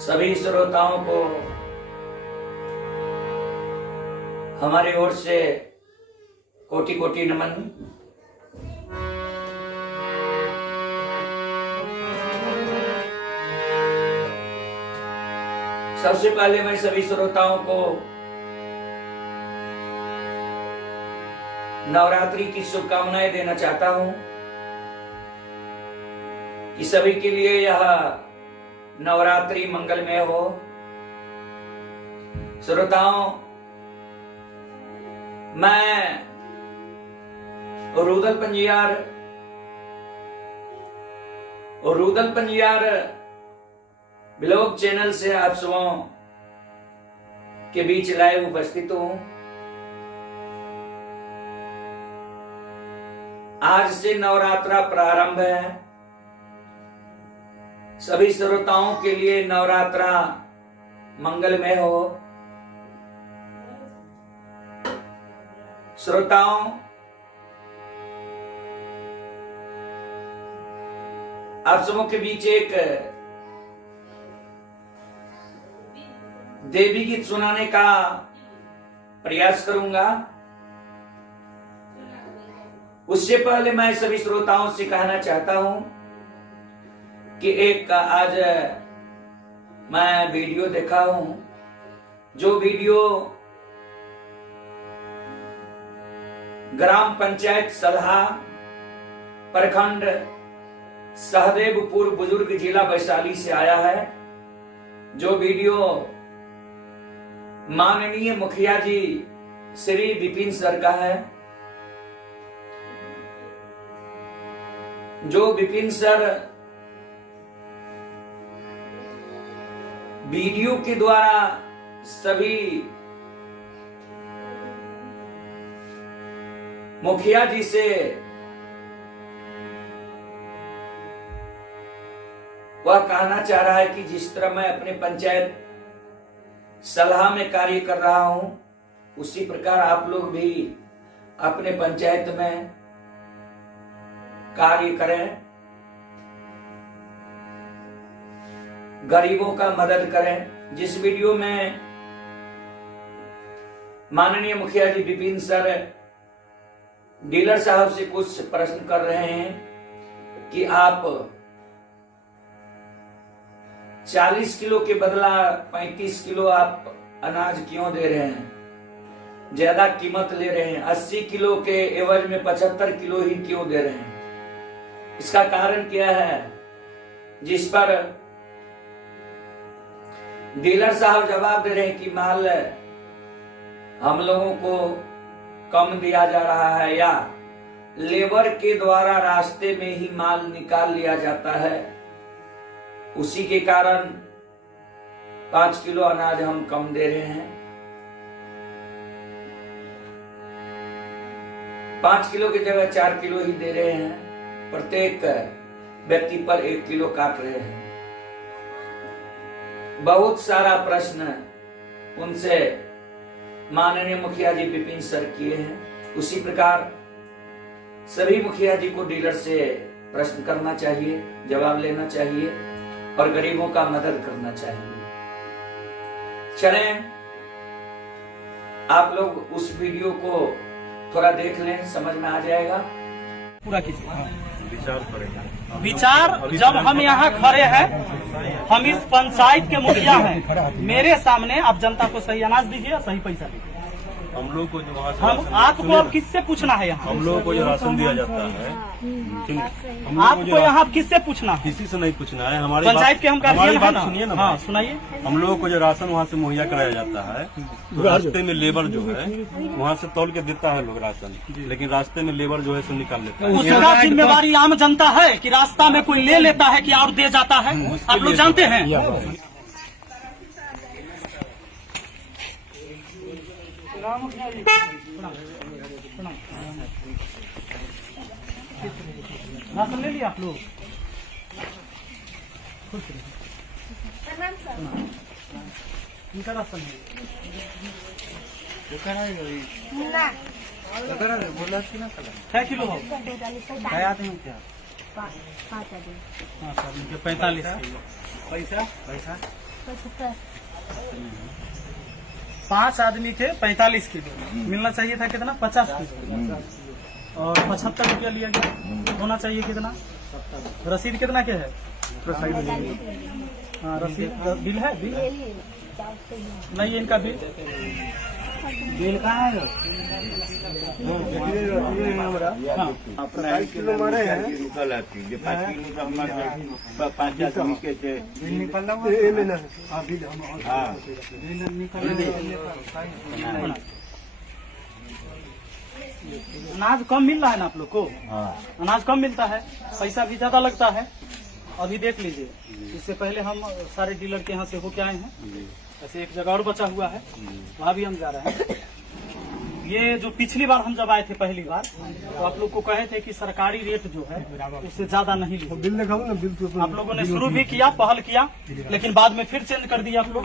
सभी श्रोताओं को हमारी ओर से कोटि कोटि नमन। सबसे पहले मैं सभी श्रोताओं को नवरात्रि की शुभकामनाएं देना चाहता हूं कि सभी के लिए यह नवरात्रि मंगलमय हो। श्रोताओं, मैं रुदल पंजियार ब्लॉग चैनल से आप सबों के बीच लाइव उपस्थित हूं। आज से नवरात्रा प्रारंभ है। सभी श्रोताओं के लिए नवरात्रा मंगलमय हो। श्रोताओं, आप सबों के बीच एक देवी गीत सुनाने का प्रयास करूंगा। उससे पहले मैं सभी श्रोताओं से कहना चाहता हूं कि एक आज मैं वीडियो देखा हूं, जो वीडियो ग्राम पंचायत सलहा, प्रखंड सहदेवपुर, बुजुर्ग, जिला वैशाली से आया है। जो वीडियो माननीय मुखिया जी श्री विपिन सर का है। जो विपिन सर वीडियो के द्वारा सभी मुखिया जी से वह कहना चाह रहा है कि जिस तरह मैं अपने पंचायत सलाह में कार्य कर रहा हूं, उसी प्रकार आप लोग भी अपने पंचायत में कार्य करें, गरीबों का मदद करें। जिस वीडियो में माननीय मुखिया जी विपिन सर डीलर साहब से कुछ प्रश्न कर रहे हैं कि आप 40 किलो के बदला 35 किलो आप अनाज क्यों दे रहे हैं, ज्यादा कीमत ले रहे हैं, 80 किलो के एवज में 75 किलो ही क्यों दे रहे हैं, इसका कारण क्या है? जिस पर डीलर साहब जवाब दे रहे हैं कि माल हम लोगों को कम दिया जा रहा है या लेबर के द्वारा रास्ते में ही माल निकाल लिया जाता है, उसी के कारण 5 किलो अनाज हम कम दे रहे हैं। 5 किलो की जगह 4 किलो ही दे रहे हैं। प्रत्येक व्यक्ति पर 1 किलो काट रहे हैं। बहुत सारा प्रश्न उनसे माननीय मुखिया जी विपिन सर किए हैं। उसी प्रकार सभी मुखिया जी को डीलर से प्रश्न करना चाहिए, जवाब लेना चाहिए और गरीबों का मदद करना चाहिए। चलें, आप लोग उस वीडियो को थोड़ा देख लें, समझ में आ जाएगा। पूरा विचार जब हम यहाँ खड़े हैं, हम इस पंचायत के मुखिया हैं, मेरे सामने आप जनता को सही अनाज दीजिए, सही पैसा दीजिए। हम लोग को जो वहाँ से हम आपको अब किससे पूछना है यहाँ? हम लोगों को जो राशन दिया जाता है, आपको यहाँ किससे पूछना है? किसी से नहीं पूछना है। हमारी पंचायत के हम हमारी बात सुनिए ना। हाँ, सुनाइए। हम लोगों को जो राशन वहाँ से मुहैया कराया जाता है, तो रास्ते में लेबर जो है वहाँ से तौल के देता है लोग राशन, लेकिन रास्ते में लेबर जो है सो निकाल लेता है। उसका जिम्मेवारी आम जनता है कि रास्ता में कोई ले लेता है कि और दे जाता है? आप लोग जानते हैं। राशन ले लिया आप लोग? इनका राशन है। क्या किलो हो? क्या आदमी क्या? 5 आदमी के 45 किलो। पैसा 5 आदमी के 45 किलो मिलना चाहिए था कितना 50 किलो और 75 रुपया लिया गया। होना चाहिए कितना रसीद कितना के है? हाँ रसीद बिल है बिल नहीं इनका बिल कहाँ है? हाँ 5 किलो मारे हैं अनाज कम मिल रहा है ना आप लोग को? अनाज कम मिलता है, पैसा भी ज्यादा लगता है। अभी देख लीजिए, इससे पहले हम सारे डीलर के यहाँ से होके आए हैं। ऐसे एक जगह और बचा हुआ है, वहाँ भी हम जा रहे हैं। ये जो पिछली बार हम जब आए थे पहली बार, तो आप लोग को कहे थे कि सरकारी रेट जो है उससे ज्यादा नहीं लीजिए। बिल दिखाओ ना, बिल तो आप लोगों ने शुरू भी किया, पहल किया, लेकिन बाद में फिर चेंज कर दिया आप लोग।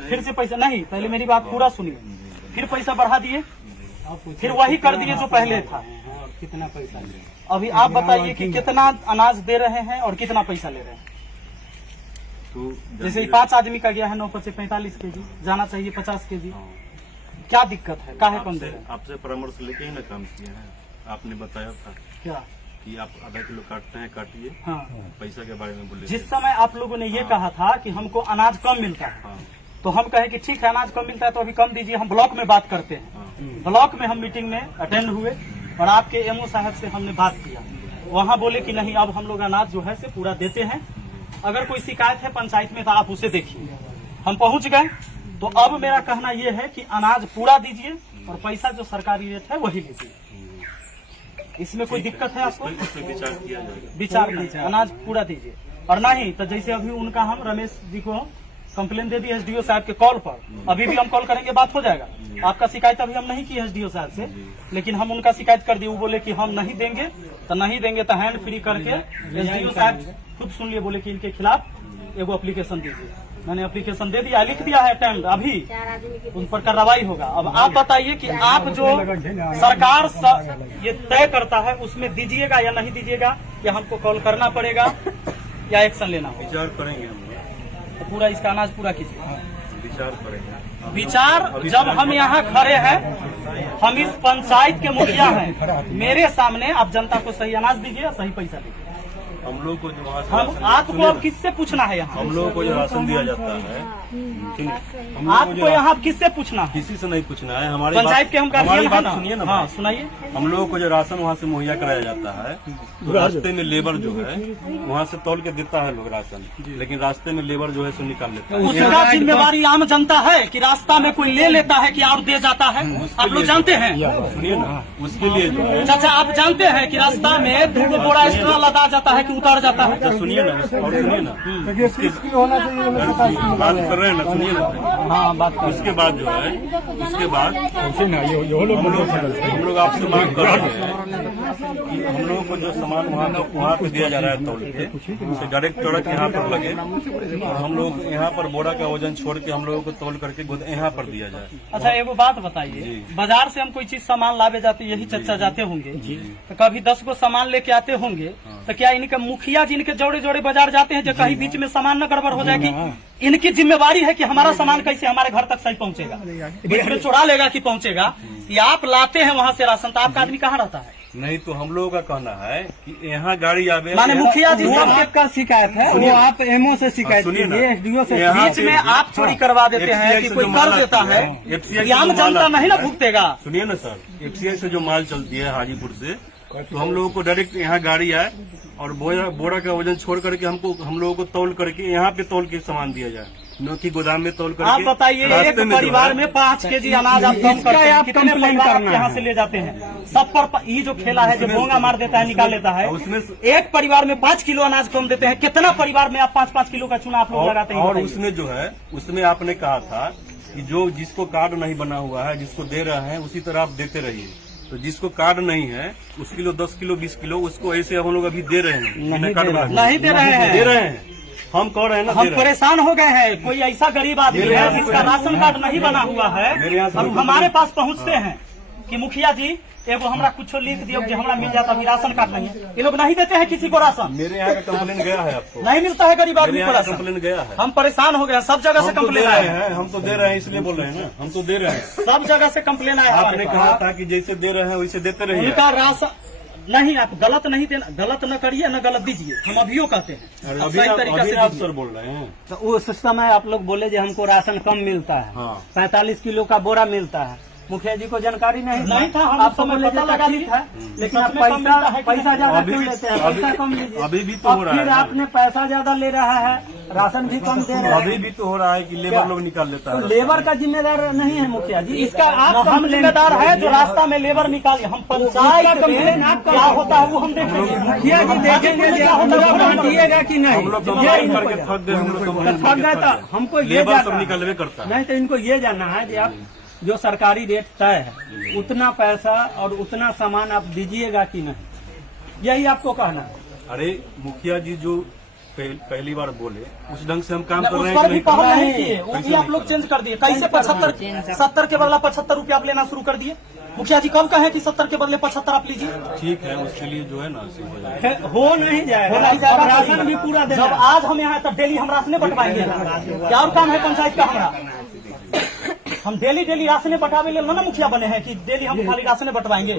फिर से पैसा नहीं, पहले मेरी बात पूरा सुनिए, फिर पैसा बढ़ा दिए, फिर वही कर दिए जो पहले था। कितना पैसा? अभी आप बताइए कि कितना अनाज दे रहे हैं और कितना पैसा ले रहे हैं? तो जैसे 5 आदमी का गया है 9 से 45 केजी, जाना चाहिए 50 केजी। क्या दिक्कत है? काहे कम दे रहे हैं? आपसे परामर्श लेके ही ना काम किए हैं। आपने बताया था क्या कि आप आधा किलो काटते हैं, काटिए। हाँ, पैसा के बारे में बोले जिस समय आप लोगों ने ये कहा था कि हमको अनाज कम मिलता है, हाँ तो हम कहे कि ठीक है अनाज कम मिलता है तो अभी कम दीजिए, हम ब्लॉक में बात करते हैं। ब्लॉक में हम मीटिंग में अटेंड हुए और आपके एमओ साहब से हमने बात किया। वहाँ बोले कि नहीं, अब हम लोग अनाज जो है से पूरा देते हैं। अगर कोई शिकायत है पंचायत में तो आप उसे देखिए। हम पहुँच गए, तो अब मेरा कहना यह है कि अनाज पूरा दीजिए और पैसा जो सरकारी रेट है वही लीजिए। इसमें कोई दिक्कत है आपको? इस पे विचार किया जाएगा। विचार कीजिए, अनाज पूरा दीजिए। और नहीं तो जैसे अभी उनका हम रमेश जी को कंप्लेन दे दी एसडीओ साहब के कॉल पर, अभी भी हम कॉल करेंगे, बात हो जाएगा। आपका शिकायत अभी हम नहीं की एसडीओ साहब से, लेकिन हम उनका शिकायत कर दिए। वो बोले कि हम नहीं देंगे तो हैंड फ्री करके एसडीओ साहब खुद सुन लिए, बोले कि इनके खिलाफ एगो एप्लीकेशन दीजिए। मैंने एप्लीकेशन दे दिया, लिख दिया है टाइम, अभी उन पर कार्रवाई होगा। अब आप बताइए कि आप जो सरकार ये तय करता है उसमें दीजिएगा या नहीं दीजिएगा, या हमको कॉल करना पड़ेगा या एक्शन लेना होगा? विचार करेंगे हम, तो पूरा इसका अनाज पूरा कीजिए। विचार करेंगे। विचार जब हम यहाँ खड़े हैं, हम इस पंचायत के मुखिया हैं, मेरे सामने आप जनता को सही अनाज दीजिए, सही पैसा दीजिए। हम लोग को जो वहाँ से हम राशन- आपको अब किससे पूछना है यहाँ? हम लोगों को जो राशन दिया जाता है, आपको यहाँ किससे पूछना है? किसी से नहीं पूछना है। हमारी पंचायत के हम हमारी गार्जियन बात हैं ना? सुनिए ना। हाँ भाई। सुनाइए। हम लोगों को जो राशन वहाँ से मुहैया कराया जाता है, तो रास्ते में लेबर जो है वहाँ से तौल के देता है लोग राशन, लेकिन रास्ते में लेबर जो है सो निकाल लेता है। उसका जिम्मेवारी आम जनता है कि रास्ता में कोई ले लेता है कि और दे जाता है? आप लोग जानते हैं? सुनिए ना, उसके लिए जो है चाचा आप जानते हैं कि रास्ता में 2 बोरा एक्स्ट्रा लदा जाता है कि उतार जाता है? सुनिए ना, और सुनिए ना, होना चाहिए। बात कर रहे हैं ना, सुनिए ना। हाँ बात कर। उसके बाद जो है, उसके बाद हम लोग आपसे मांग कर रहे हैं कि हम लोगों को जो सामान वहाँ पे दिया जा रहा है तौल के, उसे डायरेक्ट ट्रक यहाँ पर लगे और हम लोग यहाँ पर बोरा का वजन छोड़ के हम लोगों को तौल करके यहाँ पर दिया जाए। अच्छा एगो बात बताइए, बाजार से हम कोई चीज सामान लावे जाते, यही चर्चा जाते होंगे, तो कभी 10 को सामान लेके आते होंगे, तो क्या इनके मुखिया जिनके जोड़े जोड़े बाजार जाते हैं, जो कहीं बीच में सामान न गड़बड़ हो जाएगी? इनकी जिम्मेवारी है कि हमारा सामान कैसे हमारे घर तक सही पहुंचेगा, बीच में चुरा लेगा कि पहुंचेगा? या आप लाते हैं वहाँ से राशन, तो आपका आदमी कहाँ रहता है? नहीं तो हम लोगों का कहना है कि यहाँ गाड़ी आवे, माने मुखिया जी सब आपका शिकायत है, वो आप एमओ से शिकायत सुनिए ना, कीजिए, एसडीओ से। यहाँ बीच में आप चोरी करवा देते हैं कि कोई कर देता है, ये आम जनता नहीं ना भुगतेगा? सुनिए ना सर, एफसीआई से जो माल चलती है हाजीपुर से, तो हम लोगों को डायरेक्ट यहाँ गाड़ी आए और बोरा का वजन छोड़ करके हम लोगों को तौल करके यहाँ पे तौल के सामान दिया जाए, न कि गोदाम में तौल करके। आप बताइए, एक परिवार में 5 केजी अनाज आप कम करते हैं, कितने परिवार आप यहाँ से ले जाते हैं? सब पर ये जो खेला है, जो भोंगा मार देता है, निकाल लेता है, उसमें एक परिवार में 5 किलो अनाज कम देते हैं, कितना परिवार में आप 5-5 किलो का चूना आप लोग लगाते हैं? और उसमें जो है, उसमें आपने कहा था कि जो जिसको कार्ड नहीं बना हुआ है, जिसको दे रहे हैं उसी तरह आप देते रहिए। तो जिसको कार्ड नहीं है उस किलो 10 किलो 20 किलो उसको ऐसे हम लोग अभी दे रहे हैं, नहीं दे रहे हैं, दे रहे हैं। हम कह रहे हैं ना, हम परेशान हो गए हैं। कोई ऐसा गरीब आदमी है जिसका राशन कार्ड नहीं बना हुआ है, अब हमारे पास पहुँचते हैं कि मुखिया जी एगो हमरा कुछ लिख दियो कि हमरा मिल जाता, अभी राशन कार्ड नहीं है। ये लोग नहीं देते हैं किसी को राशन, मेरे यहाँ का कंप्लेन गया है आपको, नहीं मिलता है गरीब आदमी को राशन। कंप्लेन गया है, हम परेशान हो गए हैं, सब जगह से हम तो दे कंप्लेन रहे आया है, हैं, हम तो दे रहे हैं इसलिए बोल रहे हैं ना, हम तो दे रहे हैं। सब जगह से कंप्लेन आया है आपने हमारे कहा पास। था कि जैसे दे रहे हैं वैसे देते रहिए। उनका राशन नहीं, आप गलत नहीं देना, गलत न करिए न गलत दीजिए, हम अभियो कहते हैं आप अभी सही आप तरीका से आप दीजिए। सर बोल रहे हैं। तो उस समय आप लोग बोले जो हमको राशन कम मिलता है, हाँ। 45 किलो का बोरा मिलता है। मुखिया जी को जानकारी नहीं था, हम आप उस समय बोले पता जो लगा ठीक लिए। है, लेकिन आप सच में कम मिलता है कि पैसा नहीं? ज्यादा अभी क्यों भी- लेते हैं? अभी- पैसा कम लीजिए। अभी भी तो अब हो रहा है फिर ना। आपने पैसा ज्यादा ले रहा है, राशन भी कम दे रहा अभी है। भी तो हो रहा है कि लेबर लोग निकाल लेता तो है। लेबर का जिम्मेदार नहीं है मुखिया जी, इसका आप हम जिम्मेदार है जो रास्ता में लेबर निकाले। हम पंचायत कंप्लेन आप क्या होता है वो हम देखेंगे। मुखिया जी देखेंगे कि हम लोग बांटिएगा कि नहीं। हम लोग तो ये कंप्लेन करके थक गए, हम लोग कंप्लेन थक गए करके तो हमको ये लेबर सब जानना है। निकलवे करता है। नहीं तो इनको ये जानना है कि आप जो सरकारी रेट तय है उतना पैसा और उतना सामान आप दीजिएगा कि नहीं, यही आपको कहना है। अरे मुखिया जी जो पहली बार बोले उस ढंग से हम काम कर उस रहे पर हैं भी कि पहल नहीं नहीं किए, वो भी आप लोग चेंज कर दिए। कैसे 70 के बदला 75 रुपया आप लेना शुरू कर दिए। मुखिया जी कब कहे कि 70 के बदले 75 आप लीजिए। ठीक है, उसके लिए जो है ना सिर्फ हो जाएगा। हो नहीं जाएगा, हो नहीं जाएगा, और राशन भी पूरा देना जब है। आज हम यहाँ तक डेली हम राशने बंटवाएंगे, क्या और काम है पंचायत का हमारा। हम डेली राशने बंटावे ले ना मुखिया बने हैं कि डेली हम खाली राशने बंटवाएंगे,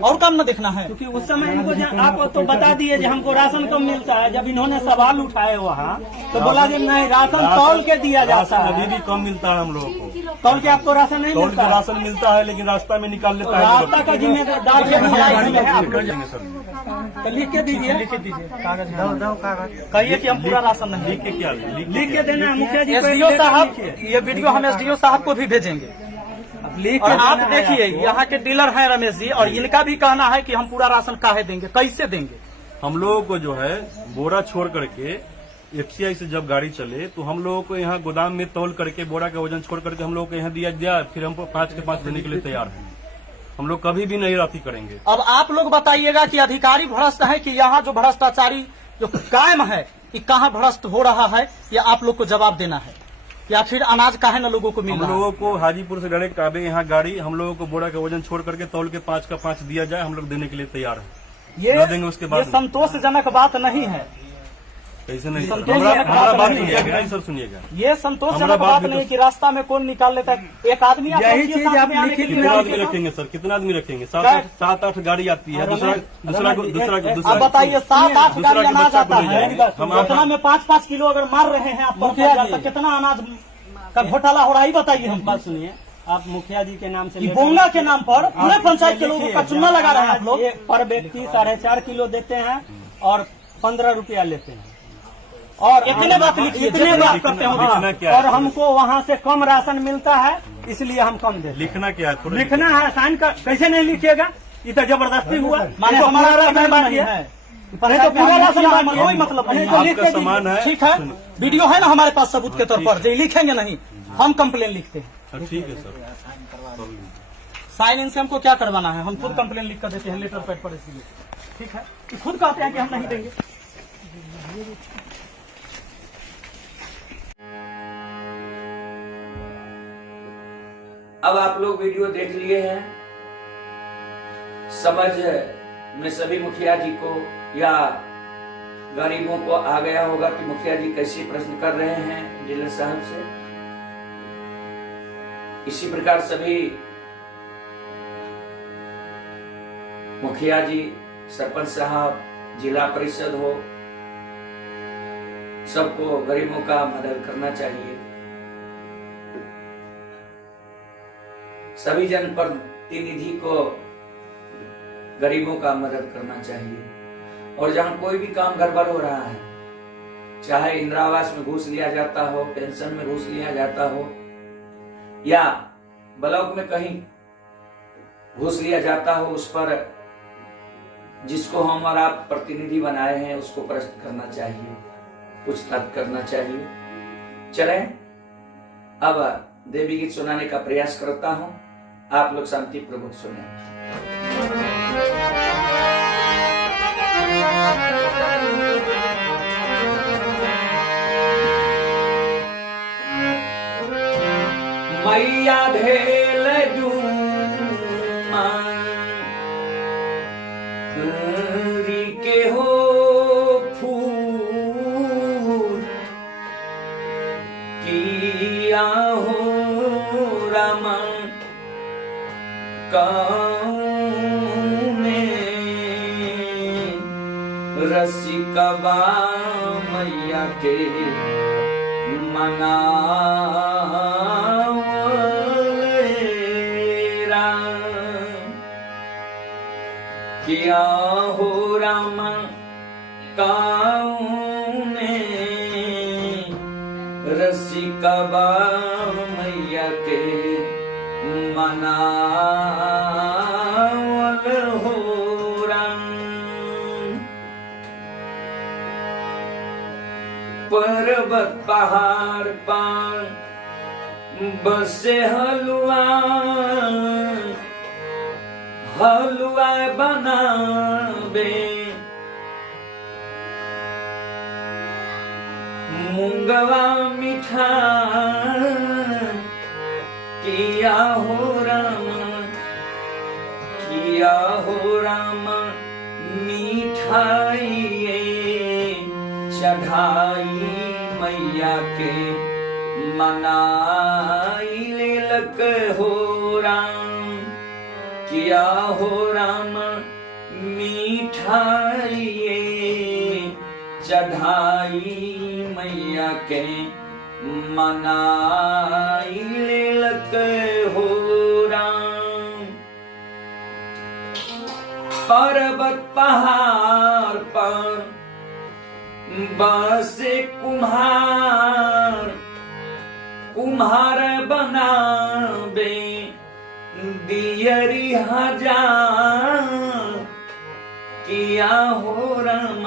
और काम न देखना है। क्योंकि उस समय इनको आपको तो बता दिए कि हमको राशन कम मिलता है। जब इन्होंने सवाल उठाए वहाँ तो बोला कि नहीं, राशन तौल के दिया जाता राशन अभी है। भी कम मिलता है हम लोगों को। तौल के आपको राशन नहीं तौल मिलता के है। राशन मिलता है लेकिन रास्ता में निकाल लेता है। रास्ता का जिम्मेदार ये नहीं है, इसमें है। कर देंगे सर। तो लिख के दीजिए, लिख के दीजिए कागज, कहिए कि हम पूरा राशन नहीं। लिख के क्या लिख के देना है मुखिया जी को। एसडीओ साहब, लिखिए। ये वीडियो हम एसडीओ साहब को भी भेजेंगे। अब लिख और के आप देना है देखिए आपको। यहाँ के डीलर हैं रमेश जी, और इनका भी कहना है कि हम पूरा राशन काहे देंगे, कैसे देंगे। हम लोगों को जो है बोरा छोड़ करके एफसीआई से जब गाड़ी चले तो हम लोगों को यहाँ गोदाम में तौल करके बोरा का वजन छोड़ करके हम लोगों को यहाँ दिया, फिर हमको 5 के 5 देने के लिए तैयार है। हम लोग कभी भी नहीं राती करेंगे। अब आप लोग बताइएगा कि अधिकारी भ्रष्ट है कि यहाँ जो भ्रष्टाचारी जो कायम है कि कहाँ भ्रष्ट हो रहा है, या आप लोग को जवाब देना है, या फिर अनाज काहे न लोगों को मिल हम रहा है। लोगों को हाजीपुर से डायरेक्ट आवे यहाँ गाड़ी, हम लोगों को बोरा का वजन छोड़ करके तौल के 5 का 5 दिया जाए, हम लोग देने के लिए तैयार है। ये दे देंगे उसके बाद। ये संतोषजनक बात नहीं है। कैसे नहीं? संतोषजनक हमारा बात बात नहीं सुनिएगा, है। नहीं सर सुनिएगा। ये हमारा संतोषजनक बात बात भी नहीं तो- कि रास्ता में कौन निकाल लेता है। एक आदमी आप यही लोग के चीज साथ आप में आने के लिखित लिए कितना आगे आदमी के रखेंगे सर? कितना आदमी रखेंगे? क्या? 7-8 गाड़ी आती है। दूसरा आप बताइए 7-8 दूसरा गाड़ी के अनाज बच्चा को आता ले है, जाएंगे। हम आप- उतना में 5-5 किलो अगर मार रहे हैं आप मुखिया जी। तो कितना अनाज का घोटाला हो रहा है, ये बताइए हम। बात सुनिए, आप मुखिया जी के नाम से ये बोंगा के नाम पर पूरे पंचायत के लोगों का चुनाव लगा रहे हैं आप लोग। ये पर व्यक्ति 4.5 किलो देते हैं और 15 रुपया लेते हैं। और इतने बात लिखिए, इतने जितने बात बात करते हैं, हो। लिखना क्या है? और हमको वहाँ से कम राशन मिलता है, इसलिए हम कम देते हैं। लिखना क्या है? थोड़ा लिखना है, साइन का कैसे नहीं लिखिएगा? ये तो जबरदस्ती हुआ। माने ये तो हमारा पूरा राशन राशन नहीं बांटिए। है, नहीं तो पूरा राशन हमारा बांटिए। कोई मतलब नहीं। तो लिख आपका के सामान दीजिए। है। ठीक है, वीडियो है ना हमारे पास सबूत के तौर पर, जो लिखेंगे नहीं, हम कंप्लेन लिखते हैं। हाँ, ठीक है सर। साइन इनसे हमको क्या करवाना है, हम खुद कंप्लेन लिख कर देते हैं लेटर पैड पर, इसलिए ठीक है। कि खुद कहते हैं कि हम नहीं देंगे। अब आप लोग वीडियो देख लिए हैं, समझ में सभी मुखिया जी को या गरीबों को आ गया होगा कि मुखिया जी कैसे प्रश्न कर रहे हैं डीलर साहब से। इसी प्रकार सभी मुखिया जी, सरपंच साहब, जिला परिषद हो, सबको गरीबों का मदद करना चाहिए। सभी जनप्रतिनिधि को गरीबों का मदद करना चाहिए। और जहां कोई भी काम गड़बड़ हो रहा है, चाहे इंदिरा आवास में घूस लिया जाता हो, पेंशन में घूस लिया जाता हो, या ब्लॉक में कहीं घूस लिया जाता हो, उस पर जिसको हम और आप प्रतिनिधि बनाए हैं उसको प्रश्न करना चाहिए, पूछताछ करना चाहिए। चलें, अब देवी गीत सुनाने का प्रयास करता हूं, आप लोग शांतिपूर्वक सुने। मैया धेल काउने रसिकबा मैया के मनावलेरा किया हो राम काउने रसिकबा मैया के मनावल हो राम। पर्वत पहाड़ पार बसे हलवा हलवा बनावे मूंगवा मीठा किया हो राम किया हो राम मिठाई चढ़ाई मैया के मनाई लेलक हो राम किया हो राम मिठाई चढ़ाई मैया के मनाई लेलक हो राम। पर्वत पहाड़ पर बसे कुम्हार कुम्हार बनावे दियरी हजार किया हो राम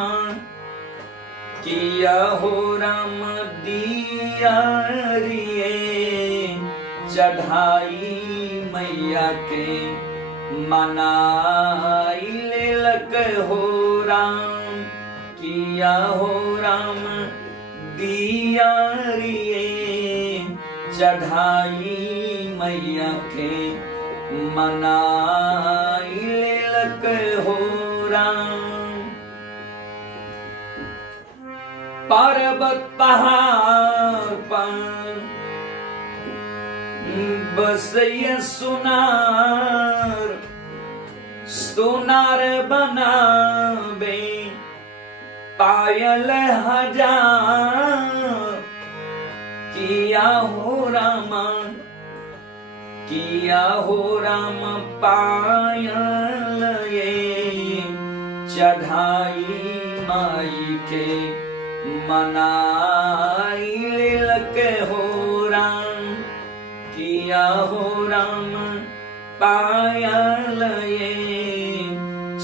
किया हो राम दियरिए चढ़ाई मैया के मनाई लेलक हो राम किया हो राम दियरिए चढ़ाई मैया के मनाई लेलक हो राम। पर्वत पहाड़ पर बसैया सोनार सोनार बनावे पायल हजार किया हो राम पायल चढ़ाई माई के मनाई लेलक हो राम किया हो राम पायल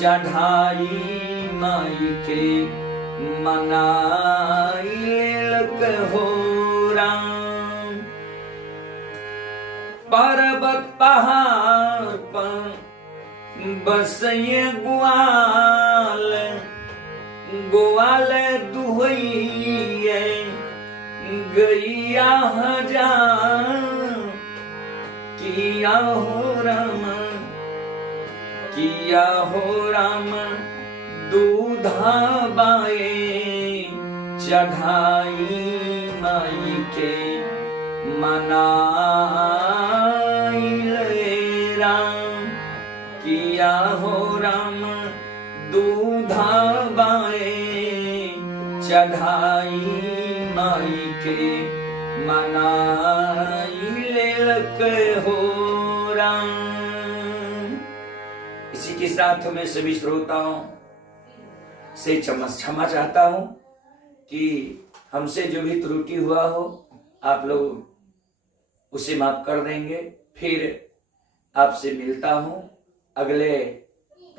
चढ़ाई माई के मनाई लेलक हो राम। पर्वत पहाड़ पर बसैया ग्वाल ग्वाल दुहैया गैया हजार किया हो राम दूधा बाए चढ़ाई माई के मनाई राम किया हो राम दूधा बाए चढ़ाई माई के मनाई लेलक हो राम। इसी के साथ मैं सभी श्रोताओं से क्षमा चाहता हूं कि हमसे जो भी त्रुटि हुआ हो आप लोग उसे माफ कर देंगे। फिर आपसे मिलता हूं अगले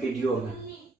वीडियो में।